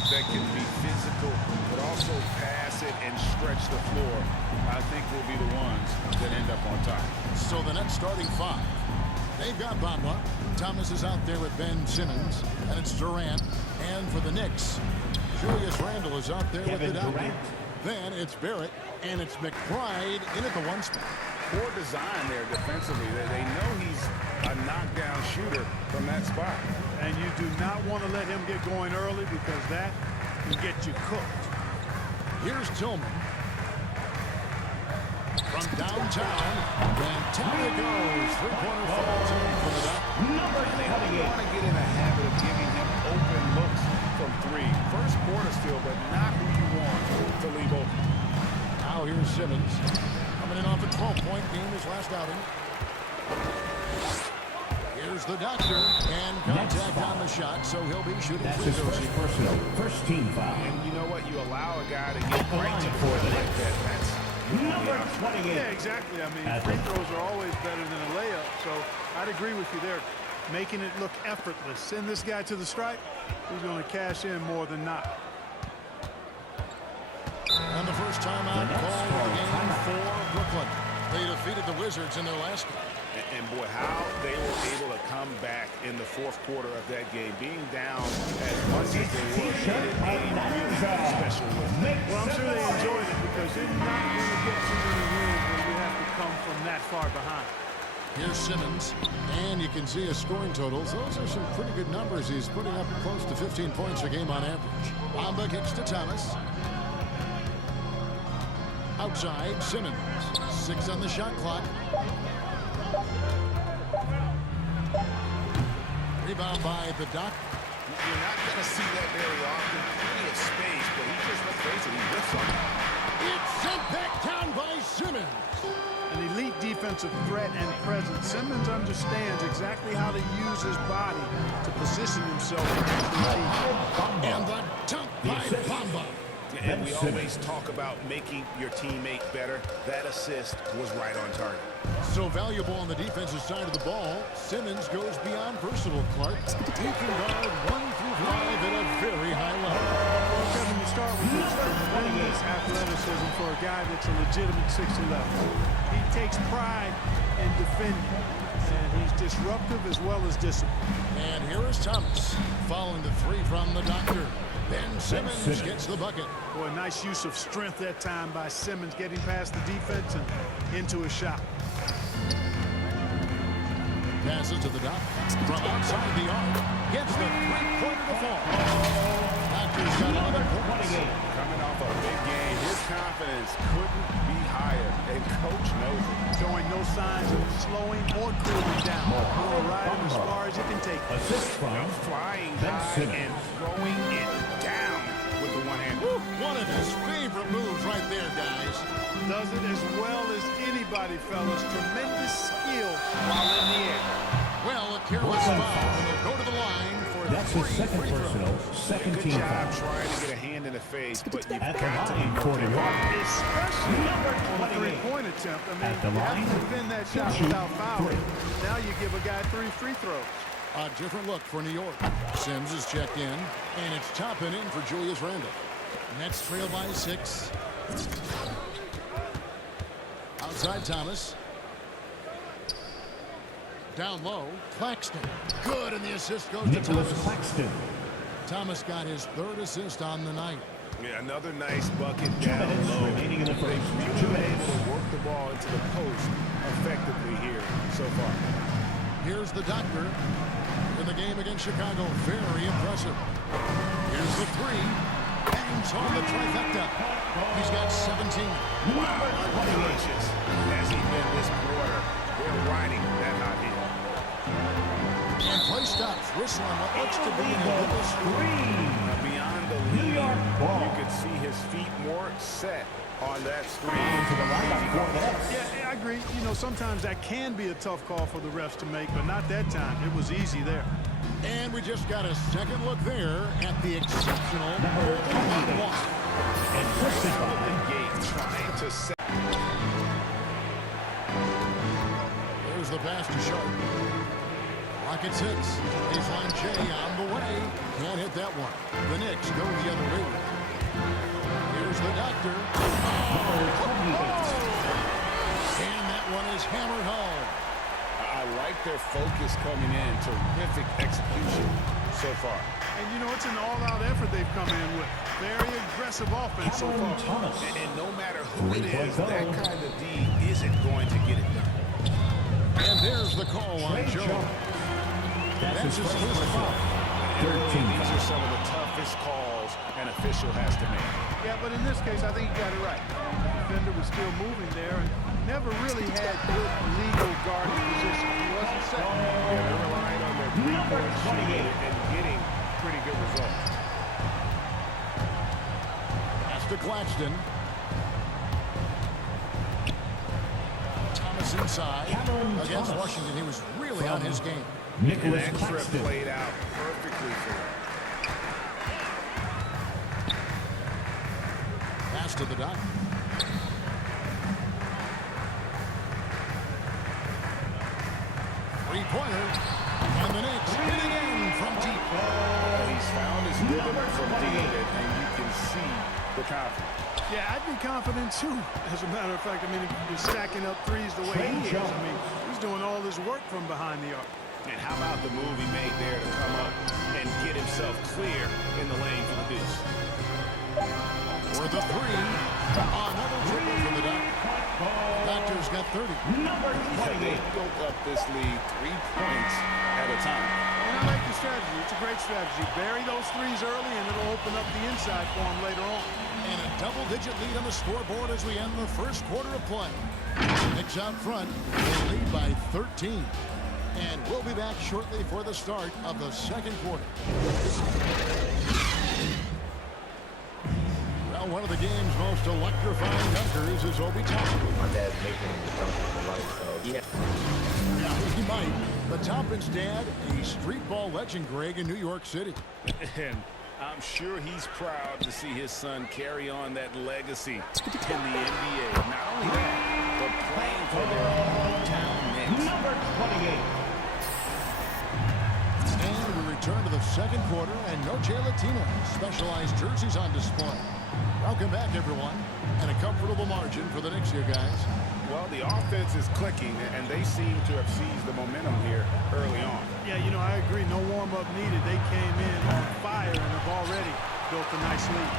guards that can be physical, but also pass it and stretch the floor, I think will be the ones that end up on top. So the Nets starting five. They've got Bamba. Thomas is out there with Ben Simmons. And it's Durant. And for the Knicks, Julius Randle is out there with the Doctor. Then it's Barrett. And it's McBride in at the one spot. Poor design there defensively. They know he's a knockdown shooter from that spot. And you do not want to let him get going early because that can get you cooked. Here's Tillman. From downtown, and Tillman goes. Three-pointer fall for the Doctor. They want to get in a habit of giving him open looks from three. First quarter still, but not who you want to leave open. Now here's Simmons. Coming in off a 12-point game his last outing. Here's the Doctor. And contact on the shot, so he'll be shooting free throws. First team foul. And you know what? You allow a guy to get right to the line like that. That's number 28. Yeah, exactly. I mean, free throws are always better than a layup, so I'd agree with you there. Making it look effortless. Send this guy to the stripe, he's going to cash in more than not. And the first time out call of the game for Brooklyn. They defeated the Wizards in their last game. And boy, how they were able to come back in the fourth quarter of that game, being down as much as they were. Special with them. Well, I'm sure they enjoyed it because they're not going to get too many wins when you have to come from that far behind. Here's Simmons, and you can see his scoring totals. Those are some pretty good numbers. He's putting up close to 15 points a game on average. Bamba kicks to Thomas. Outside, Simmons. 6 on the shot clock. Rebound by the Doc. You're not going to see that very often. Plenty of space, but he just, let's face it, he whiffs on it. It's sent back down by Simmons. An elite defensive threat and presence. Simmons understands exactly how to use his body to position himself against the team. And the dunk by Bamba. And we always talk about making your teammate better. That assist was right on target. So valuable on the defensive side of the ball. Simmons goes beyond personal, Clark. He can guard 1 through 5 at a very high level. Well, Kevin, you start with this tremendous athleticism for a guy that's a legitimate 6'11". He takes pride in defending, and he's disruptive as well as disciplined. And here is Thomas following the three from the Doctor. Ben Simmons gets the bucket. Boy, nice use of strength that time by Simmons, getting past the defense and into a shot. Passes to the Doc. From outside the arc. Gets the three-pointer to fall. Doctor's got 11 points. Coming off a big game, his confidence couldn't be higher, and Coach knows it. Showing no signs of slowing or cooling down. We'll ride him as far as he can take. Assist from Flying high and throwing it down with the one hand. One of his favorite moves right there, guys. Does it as well as anybody, fellas. Tremendous skill while in the air. Well, a careless foul, and they'll go to the line for That's his second personal, second Good team job foul. trying to get a hand in the face, but you've At the got to be line, 41. Especially Number on a 28. three-point attempt. I mean, At the you have line, to defend that shot shoot without fouling. 3. Now you give a guy 3 free throws. A different look for New York. Sims is checked in, and it's Toppin in for Julius Randle. Nets trail by 6. Outside Thomas. Down low, Claxton. Good, and the assist goes to Nicholas Thomas. Claxton. Thomas got his 3rd assist on the night. Yeah, another nice bucket 2 down minutes low. remaining in the first. They've 2 been minutes. able to work the ball into the post effectively here so far. Here's the Doctor in the game against Chicago. Very impressive. Here's the 3. Bangs on the trifecta. He's got 17. Unconscious has he been this quarter. They're riding that hot heat. And play stops. Whistling what looks to be an illegal screen. Beyond the lead, you could see his feet more set on that screen. Yeah, I agree. You know, sometimes that can be a tough call for the refs to make, but not that time. It was easy there. And we just got a second look there at the exceptional block. And twisted The by gate trying to set. There's the pass to Sharp. Rockets hits. Baseline J on the way. Can't hit that one. The Knicks go the other is hammered home. I like their focus coming in. Terrific execution so far. And, you know, it's an all-out effort they've come in with. Very aggressive offense so far. Thomas. And no matter who it is, Three-point that goal. kind of D isn't going to get it done. And there's the call on Trey Joe. Jones. That's his first his personal. foul. 13 These fouls. are some of the toughest calls an official has to make. Yeah, but in this case, I think he got it right. The defender was still moving there and never really had good legal guarding position. He wasn't set. Yeah, they're relying on their three-point shooting and getting pretty good results. Pass to Claxton. Thomas inside. Cameron Against Thomas. Washington, he was really on his game. And Nicholas that trip Claxton. played out perfectly for them. Pass to the dot. Three-pointer. And the Knicks hit again from deep. He's found his rhythm from deep, and you can see the confidence. Yeah, I'd be confident too. As a matter of fact, I mean, he's stacking up threes the way he is. I mean, he's doing all this work from behind the arc. And how about the move he made there to come up and get himself clear in the lane for the deuce? For the three. Another triple from the dot. Doctor's got 30. Number They 28. built up this lead 3 points at a time. And I like the strategy. It's a great strategy. Bury those threes early, and it'll open up the inside for him later on. And a double-digit lead on the scoreboard as we end the first quarter of play. Knicks out front. They lead by 13. And we'll be back shortly for the start of the second quarter. Well, one of the game's most electrifying dunkers is Obi Toppin. My dad's making the dunk of the life, so yeah. Yeah, he might. But Toppin's dad, a street ball legend, Greg, in New York City. And I'm sure he's proud to see his son carry on that legacy in the NBA. Not only that, but playing for their hometown Knicks. Number 28. And we return to the second quarter, and no Jay Latino. Specialized jerseys on display. Welcome back, everyone. And a comfortable margin for the Knicks here, guys. Well, the offense is clicking, and they seem to have seized the momentum here early on. Yeah, you know, I agree. No warm-up needed. They came in on fire and have already built a nice lead.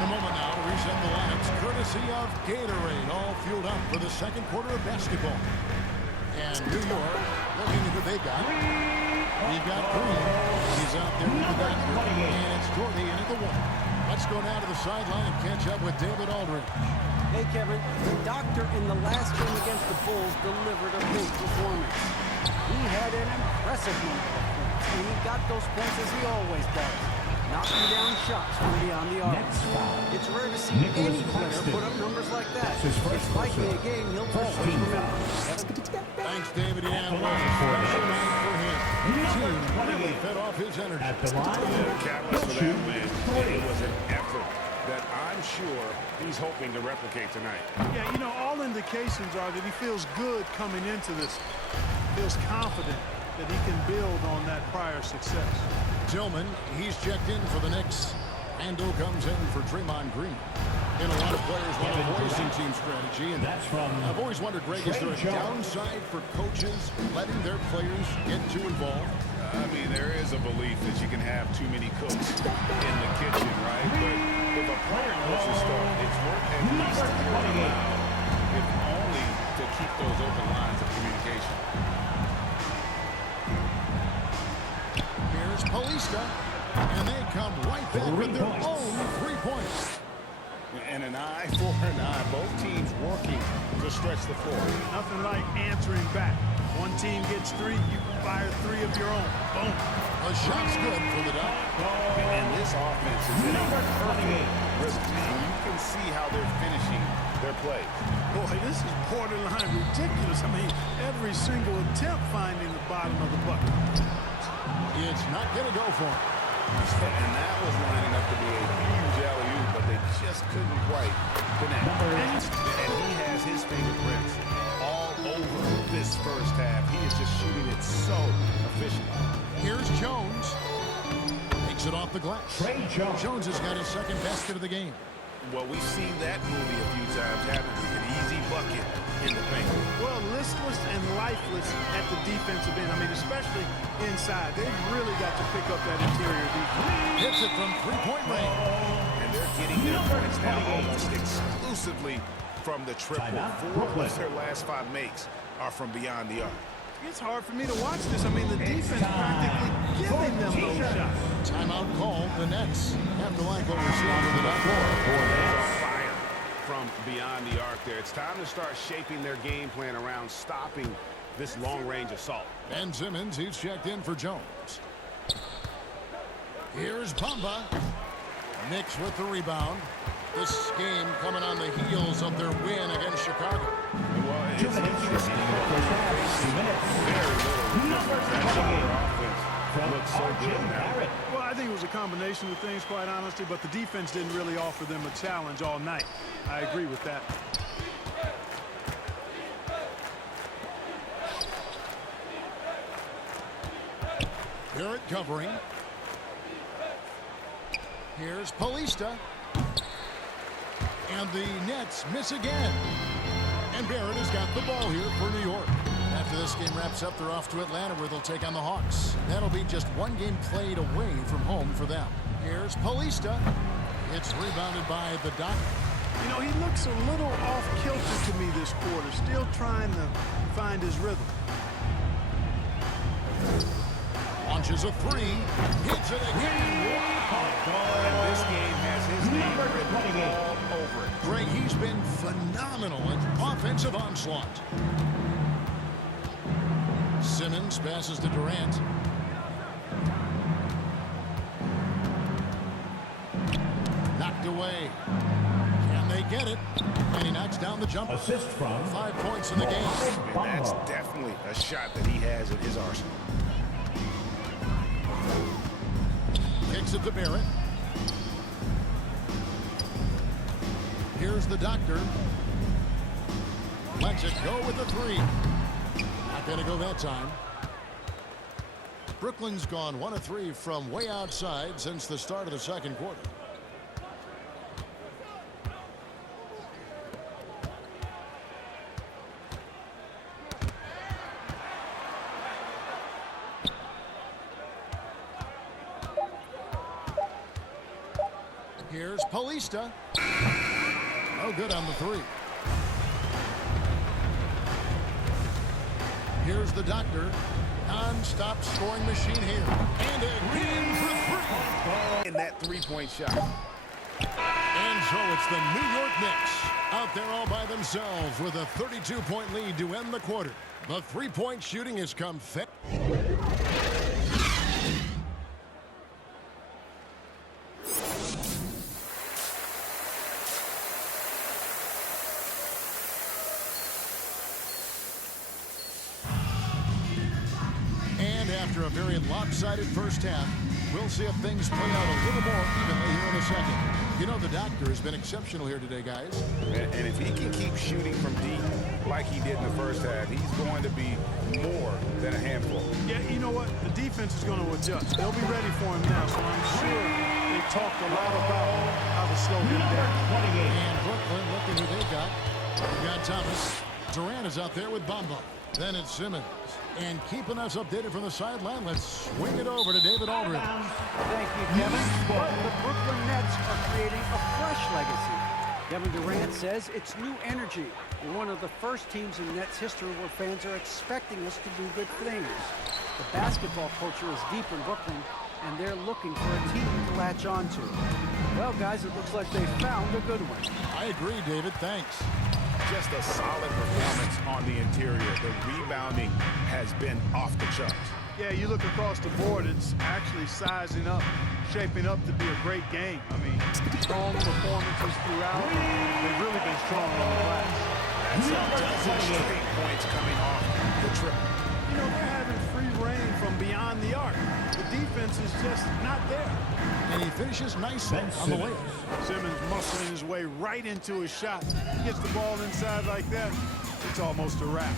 In a moment now, to reset the lineups, courtesy of Gatorade, all fueled up for the second quarter of basketball. And New York, looking at what they got. We've got Green. He's out there with the doctor. And it's Gordy in at the one. Let's go now to the sideline and catch up with David Aldridge. Hey, Kevin, the doctor in the last game against the Bulls delivered a big performance. He had an impressive number of points, and he got those points as he always does, knocking down shots from beyond the arc. Next foul. It's rare to see Nicholas any player Claxton. put up numbers like that. That's his first It might be a personal. game he'll First always team remember. Thanks, David. Yeah, the it was a line for special the night for him. Number Team really 28. fed off his energy. At the line. The catalyst for that Shoot win, three. it was an effort that I'm sure he's hoping to replicate tonight. Yeah, you know, all indications are that he feels good coming into this. Feels confident that he can build on that prior success. Tillman, he's checked in for the Knicks. Randall comes in for Draymond Green. And a lot of players want to voice in team strategy. And That's from I've always wondered, Greg, is there a Trey Jones. downside for coaches letting their players get too involved? I mean, there is a belief that you can have too many cooks in the kitchen, right? But if a player knows his stuff, it's worth at least hearing out, if only to keep those open lines of communication. Here's Paulista. And they come right back with their own 3 points. And an eye for an eye. Both teams working to stretch the floor. Nothing like answering back. One team gets three, you fire three of your own. Boom. A shot's good for the dunk. And this offense is in a perfect rhythm. And you can see how they're finishing their plays. Boy, this is borderline ridiculous. I mean, every single attempt finding the bottom of the bucket. It's not going to go for him. And that was lining up to be a huge alley-oop, but they just couldn't quite connect. And he has his fingerprints all over this first half. He is just shooting it so efficient. Here's Jones. Takes it off the glass. Trey Jones. Jones has got his second basket of the game. Well, we've seen that movie a few times, haven't we? An easy bucket in the paint. Well, listless and lifeless at the defensive end. I mean, especially inside. They've really got to pick up that interior defense. Hits it from three-point range. And they're getting their points now almost exclusively from the triple. 4 of their last 5 makes are from beyond the arc. It's hard for me to watch this. I mean, the defense practically giving them those shots. Timeout called. The Nets have to like what we're seeing with the backcourt. Fire from beyond the arc there. It's time to start shaping their game plan around stopping this long-range assault. Ben Simmons, he's checked in for Jones. Here's Bamba. Knicks with the rebound. This game coming on the heels of their win against Chicago. Well, it's 2 minutes remaining in the first half. 2 minutes. Number 28 looks so good now. Well, I think it was a combination of things, quite honestly, but the defense didn't really offer them a challenge all night. I agree with that. Barrett covering. Here's Paulista. And the Nets miss again. And Barrett has got the ball here for New York. After this game wraps up, they're off to Atlanta where they'll take on the Hawks. That'll be just 1 game played away from home for them. Here's Paulista. It's rebounded by the Doctor. You know, he looks a little off-kilter to me this quarter, still trying to find his rhythm. Launches a 3. Hits it again. And this game has his name written all over it. Greg, he's been phenomenal at offensive onslaught. Simmons passes to Durant. Knocked away. Can they get it? And he knocks down the jumper. Assist from 5 points in the game. And that's definitely a shot that he has in his arsenal. Kicks it to Barrett. Here's the Doctor. Lets it go with the 3. Not going to go that time. Brooklyn's gone 1 of 3 from way outside since the start of the second quarter. Here's Paulista. No good on the 3. Here's the Doctor. Non-stop scoring machine here. And again for 3. In that 3-point shot. And so it's the New York Knicks out there all by themselves with a 32-point lead to end the quarter. The 3-point shooting has come thick. After a very lopsided first half, we'll see if things play out a little more evenly here in a second. You know, the Doctor has been exceptional here today, guys. And if he can keep shooting from deep like he did in the first half, he's going to be more than a handful. Yeah, you know what? The defense is going to adjust. They'll be ready for him now, so I'm sure they talked a lot about how to slow him down. And Brooklyn, looking who they got. They got Thomas. Durant is out there with Bamba. Then it's Simmons. And keeping us updated from the sideline, let's swing it over to David Aldridge. Thank you, Kevin. But the Brooklyn Nets are creating a fresh legacy. Kevin Durant says it's new energy. We're one of the first teams in Nets history where fans are expecting us to do good things. The basketball culture is deep in Brooklyn, and they're looking for a team to latch on to. Well, guys, it looks like they found a good one. I agree, David. Thanks. Just a solid performance on the interior. The rebounding has been off the charts. Yeah, you look across the board, it's actually sizing up, shaping up to be a great game. I mean, strong performances throughout. They've really been strong on the glass. That's a dozen straight points coming off the triple. You know, they're having free reign from beyond the arc. The defense is just not there. And he finishes nicely on the way. Simmons muscling his way right into his shot. He gets the ball inside like that, it's almost a wrap.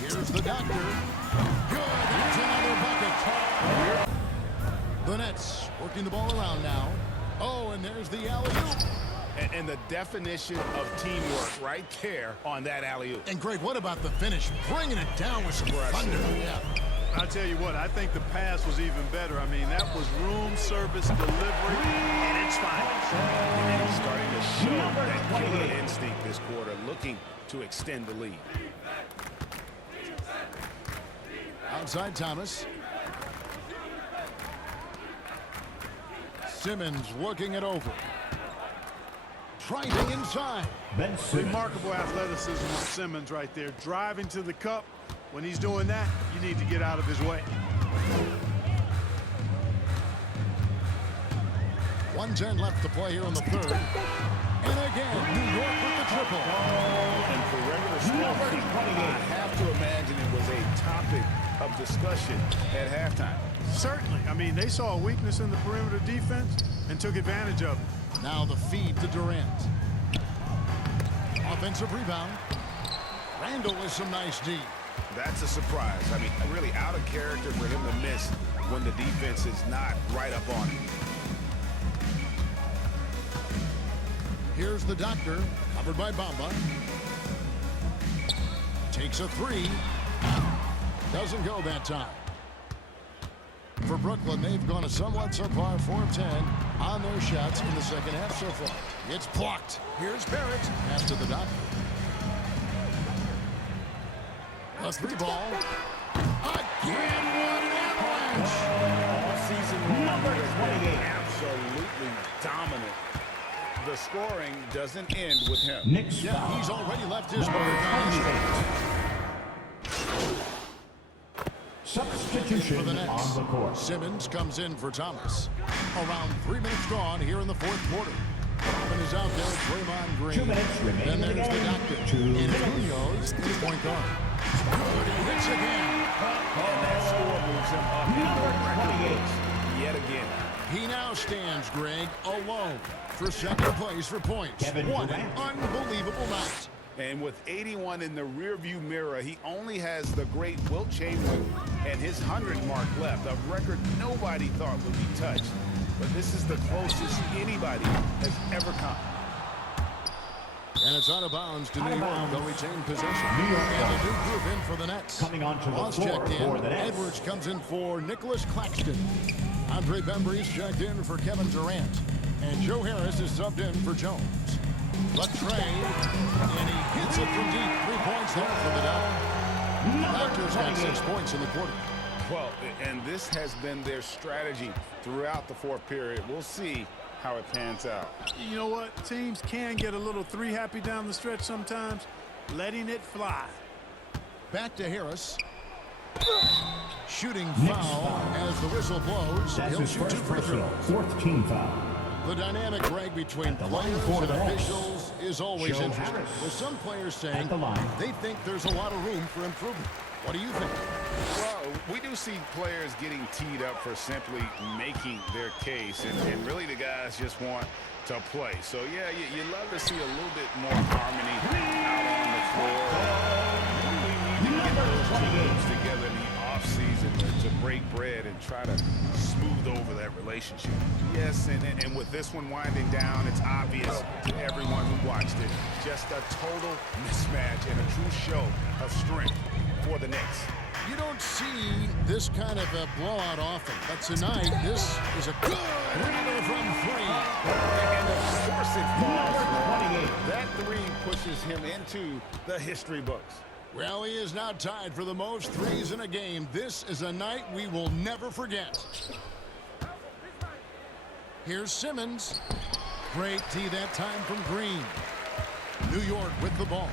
Here's the Doctor. Good. That's another bucket. The Nets working the ball around now. Oh, and there's the alley-oop. And the definition of teamwork right there on that alley-oop. And Greg, what about the finish? Bringing it down with some thunder. Yeah. I'll tell you what, I think the pass was even better. I mean, that was room service delivery, and it's fine. And he's starting to show that killer instinct this quarter, looking to extend the lead. Outside Thomas. Simmons working it over. Driving inside. Remarkable athleticism of Simmons right there. Driving to the cup. When he's doing that, you need to get out of his way. 1:10 left to play here in the third. And again, New York with the triple. And for regular scoring, I have to imagine it was a topic of discussion at halftime. Certainly. I mean, they saw a weakness in the perimeter defense and took advantage of it. Now the feed to Durant. Offensive rebound. Randall with some nice D. That's a surprise. I mean, really out of character for him to miss when the defense is not right up on him. Here's the doctor, covered by Bamba. Takes a three. Doesn't go that time. For Brooklyn, they've gone a somewhat subpar 4 of 10 on their shots in the second half so far. It's blocked. Here's Barrett. Pass to the doctor. A three ball. Again, what an avalanche! All season long, he has been absolutely dominant. The scoring doesn't end with him. Yeah, he's already left his mark on his shot. Substitution For the on next, the court. Simmons comes in for Thomas. Around 3 minutes gone here in the fourth quarter. Robin is out there with Draymond Green. 2 minutes remaining Then in the there's the game. doctor. 2 And minutes. Munoz, his point guard. Good, he hits again. And that score moves him up in the record books yet again. He now stands, Greg, alone for second place for points. Kevin What an Durant. unbelievable night. And with 81 in the rearview mirror, he only has the great Wilt Chamberlain and his 100 mark left, a record nobody thought would be touched. But this is the closest anybody has ever come. And it's out of bounds to Out New of York. bounds. They'll retain possession. New York And a new group in for the Nets. Coming onto the Ross floor checked in. for the Nets. Edwards comes in for Nicholas Claxton. Andre Bembry's checked in for Kevin Durant. And Joe Harris is subbed in for Jones. But Trey, and he hits it from deep. 3 points there for the Doctor. Doctor's got 6 points in the quarter. Well, and this has been their strategy throughout the fourth period. We'll see how it pans out. You know what? Teams can get a little three happy down the stretch sometimes. Letting it fly. Back to Harris. Shooting foul as the whistle blows. That's He'll his shoot first 2 free personal. throws. 4th team foul. The dynamic, Greg, between At the line players for and the Nets. officials is always Joe interesting. Harris. With some players saying At the line. they think there's a lot of room for improvement. What do you think? Well, we do see players getting teed up for simply making their case, and really the guys just want to play. So, yeah, you love to see a little bit more harmony out on the floor. We need to get those two games together in the offseason to break bread and try to smooth over that relationship. Yes, and with this one winding down, it's obvious to everyone who watched it. Just a total mismatch and a true show of strength for the Knicks. You don't see this kind of a blowout often, but tonight this is a good leader from 3. And of course it falls. That 3 pushes him into the history books. Well, he is now tied for the most threes in a game. This is a night we will never forget. Here's Simmons. Great tee that time from Green. New York with the ball.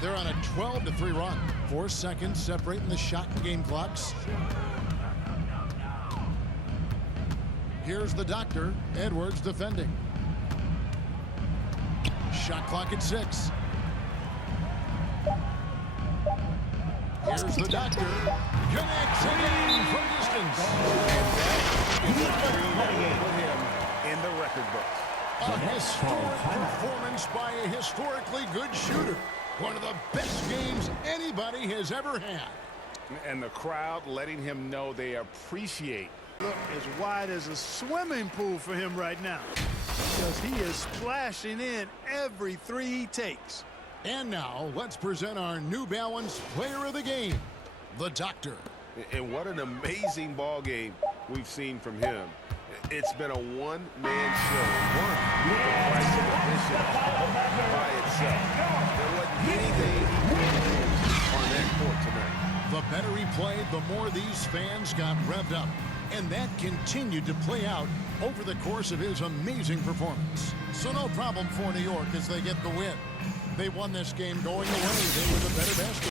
They're on a 12-3 run. 4 seconds separating the shot and game clocks. Here's the doctor. Edwards defending. Shot clock at 6. Here's the doctor. Connects again from distance. And that is put him in the record books. A historic performance by a historically good shooter. One of the best games anybody has ever had. And the crowd letting him know they appreciate Look as wide as a swimming pool for him right now, because he is splashing in every three he takes. And now let's present our New Balance player of the game, the Doctor. And what an amazing ball game we've seen from him. It's been a one-man show. One with the price of admission all by itself. There wasn't anything he couldn't do on that court tonight. The better he played, the more these fans got revved up. And that continued to play out over the course of his amazing performance. So no problem for New York as they get the win. They won this game going away. They were the better basketball.